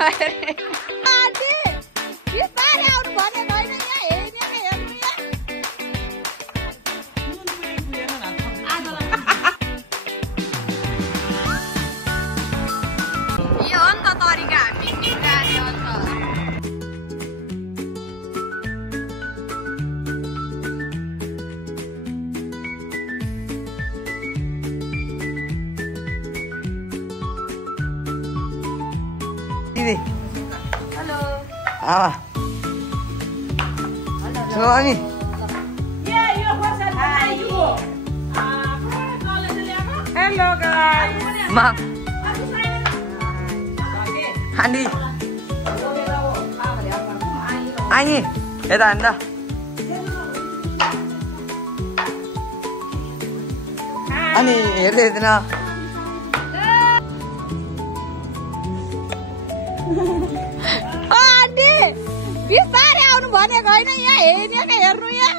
भएर आन्टी बिस्तारै आउनु भनेको हैन यहाँ हेर्ने हेर्नु यो हो नि त तरिका हामी जाने हो नि त दिदी हेलो स्वामी हेलो गाइस मा आन्टी आइ यता हान्दा अनि हेर्दै हेर्दैन आन्टी बिस्तारै आउनु भनेको हैन यहाँ हेर्ने हेर्नु यहाँ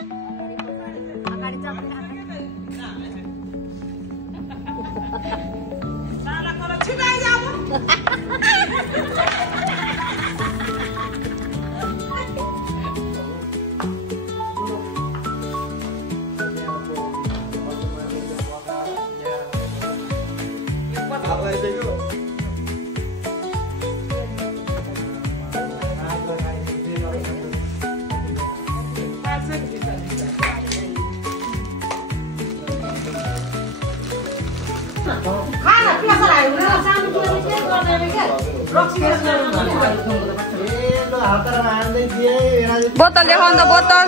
बोतल देखाउनु त बोतल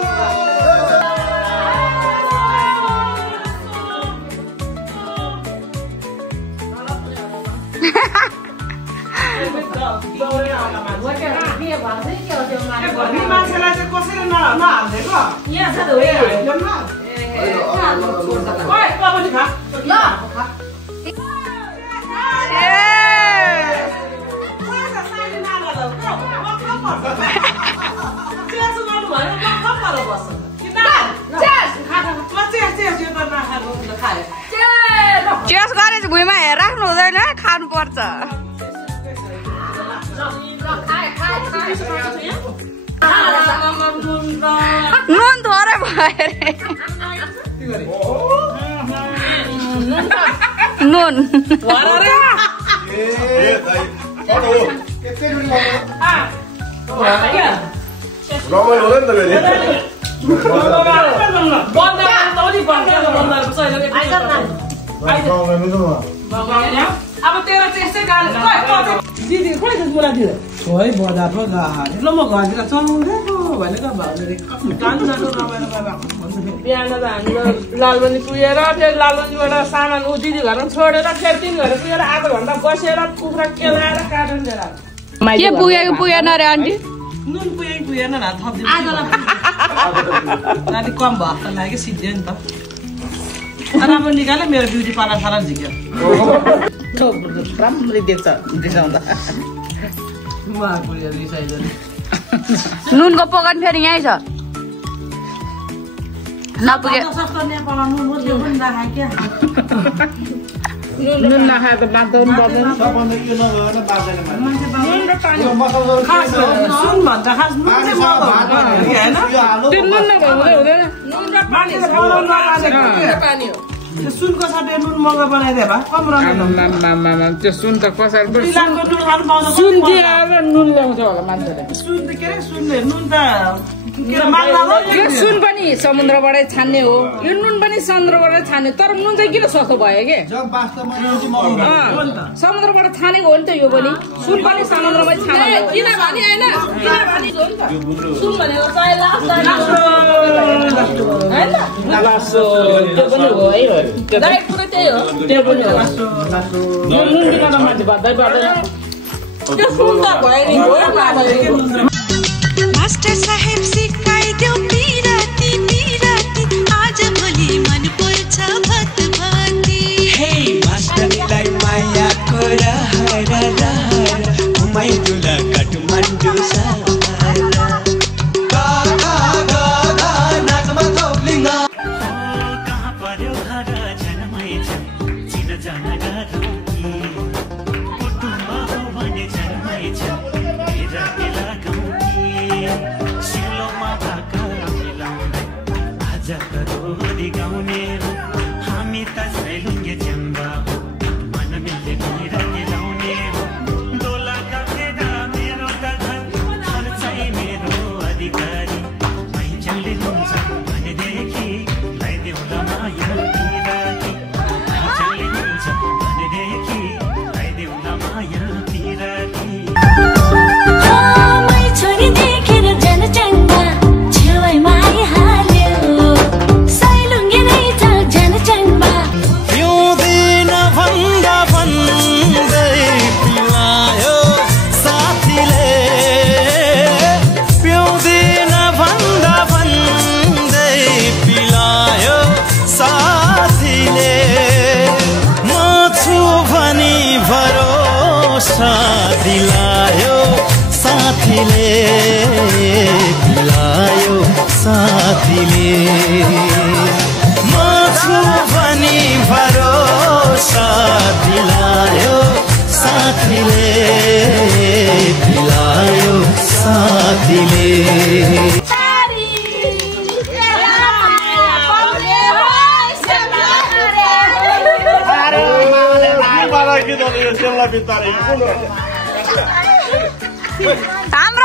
चेस गरेपछि भुइँमा राख्नु हुँदैन खानु पर्छ नुन थोरै भयो नुन रमाइलो हुँदैन त अब तेरो त्यस्तै गाली दिदी खोइ त बोला दिदी छोइ बजारमा गाडी ल म घरतिर चलाउँदैको भनेको भाउजूले गाडी जानु रमाइलो भन्छ बिहान त हामीलाई लालबनी पुगेर फेरि लालबनीबाट सामान ऊ दिदी घरमा छोडेर फेरि तिन घर पुगेर आधा घन्टा बसेर कुखुरा केलाएर काटेर लिएर के पुगेको पुगेन रे आन्टी नुन पुगेन न थपिदिनु अलिक कम भएको लागि सिद्धि नि त राम्रो निकाले मेरो ब्युटी पार्लर सारा झिक्यो राम्ररी देख्छ रिसाउँदा नुनको पकान फेरि यहीँ छ नपुगे नुन नखाए त बाँध्दा पनि पर्दैन सुन भन्छ खास नुन चाहिँ होइन नुन नभए हुँदैन सुनको साथै नुन मगा बनाइदिए भए कम राम्रो त्यो सुन त कसरी सुन दिएर नुन ल्याउँछ होला मान्छेले सुन त के अरे सुनले नुन त यो सुन पनि समुद्रबाटै छान्ने हो यो नुन पनि समुद्रबाटै छान्ने तर नुन चाहिँ किन सस्तो भयो के समुद्रबाट छानेको हो नि त यो पनि सुन पनि समुद्रमै छाने किनभने होइन सुन भनेको चाहिँ त्यो पनि हो है डाइरेक्ट पुरै त्यही हो त्यो पनि हो यो नुन बिना मान्छे बाध्दै पर्दैन त्यो सुन त भयो नि हो मास्टर साहेब सिकाइदेऊ पिराती पिराती आज भोलि मन पर्छ भत भती हे मास्टरलाई मायाको रहर रहर घुमाइदुला काठमाडौँ सहर गागा गागा नाचमा थोप्लिङ कहाँ पर्यो घर जनमै छ चिन जान गाह्रो कि कुटुम्ब हो भने जनमै छ दोहोरी गाउने हो हामी त सैलुङ्गे च्याम्बा हो मन मिल्ने बिरङ्गे लाउने हो डोला कफेर मेरो त घर खर्चै मेरो अधिकारी पहिचानले हुन्छ भनेदेखि लगाइदेऊ न माया पिराती पहिचानले हुन्छ भनेदेखि लगाइदेऊ न माया पिराती दिलायो साथीले दिलायो साथीले म छु भनी भरोसा दिलायो साथीले दिलायो साथीले हाम्रो